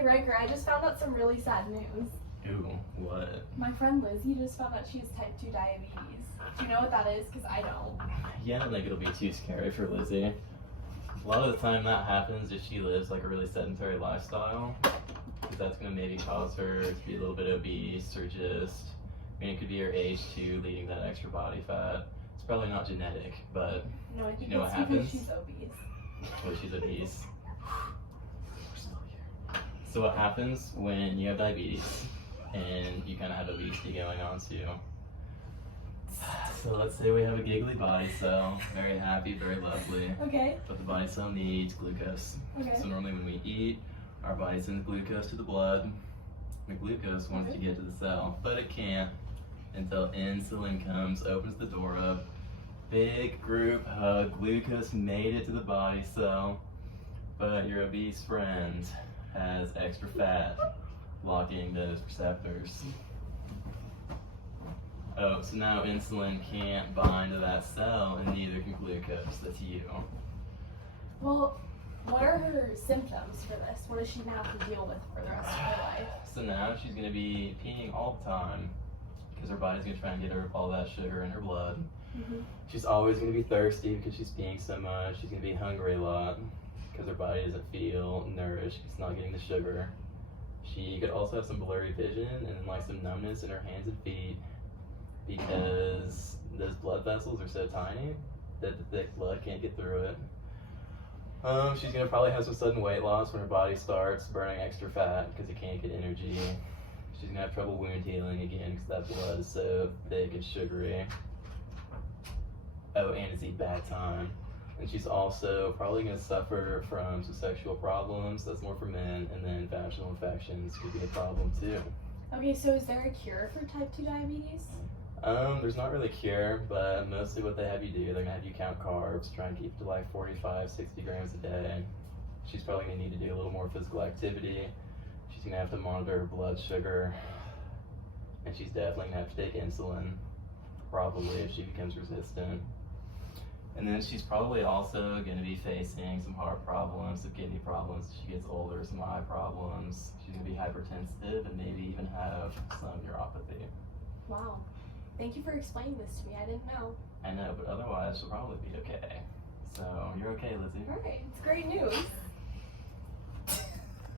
Hey Riker, I just found out some really sad news. Ooh, what? My friend Lizzie just found out she has type 2 diabetes. Do you know what that is? Because I don't. Yeah, I don't think it'll be too scary for Lizzie. A lot of the time that happens if she lives like a really sedentary lifestyle, because that's going to maybe cause her to be a little bit obese or just, I mean, it could be her age too, leading to that extra body fat. It's probably not genetic, but No, I think you know it's what because happens? she's obese. Well, she's obese. We're still here. So what happens when you have diabetes and you kind of have obesity going on too? So let's say we have a giggly body cell, very happy, very lovely. Okay. But the body cell needs glucose. Okay. So normally when we eat, our body sends glucose to the blood. The glucose wants to get to the cell, but it can't until insulin comes, opens the door up. Big group hug, glucose made it to the body cell, but your obese friend has extra fat blocking those receptors. Oh, so now insulin can't bind to that cell, and neither can glucose. That's you. Well, what are her symptoms for this? What does she now have to deal with for the rest of her life? So now she's going to be peeing all the time because her body's going to try and get rid of all that sugar in her blood. Mm-hmm. She's always going to be thirsty because she's peeing so much. She's going to be hungry a lot because her body doesn't feel nourished. It's not getting the sugar. She could also have some blurry vision and then like some numbness in her hands and feet, because those blood vessels are so tiny that the thick blood can't get through it. She's gonna probably have some sudden weight loss when her body starts burning extra fat because it can't get energy. She's gonna have trouble wound healing again because that blood is so thick and sugary. Oh, and it's a bad time. And she's also probably gonna suffer from some sexual problems. That's more for men, and then vaginal infections could be a problem too. Okay, so is there a cure for type 2 diabetes? There's not really a cure, but mostly what they have you do, they're gonna have you count carbs, try and keep to like 45, 60 grams a day. She's probably gonna need to do a little more physical activity. She's gonna have to monitor her blood sugar, and she's definitely gonna have to take insulin, probably if she becomes resistant. And then she's probably also gonna be facing some heart problems, some kidney problems as she gets older, some eye problems. She's gonna be hypertensive and maybe even have some neuropathy. Wow. Thank you for explaining this to me. I didn't know. I know, but otherwise she'll probably be okay. So you're okay, Lizzie. All right. It's great news.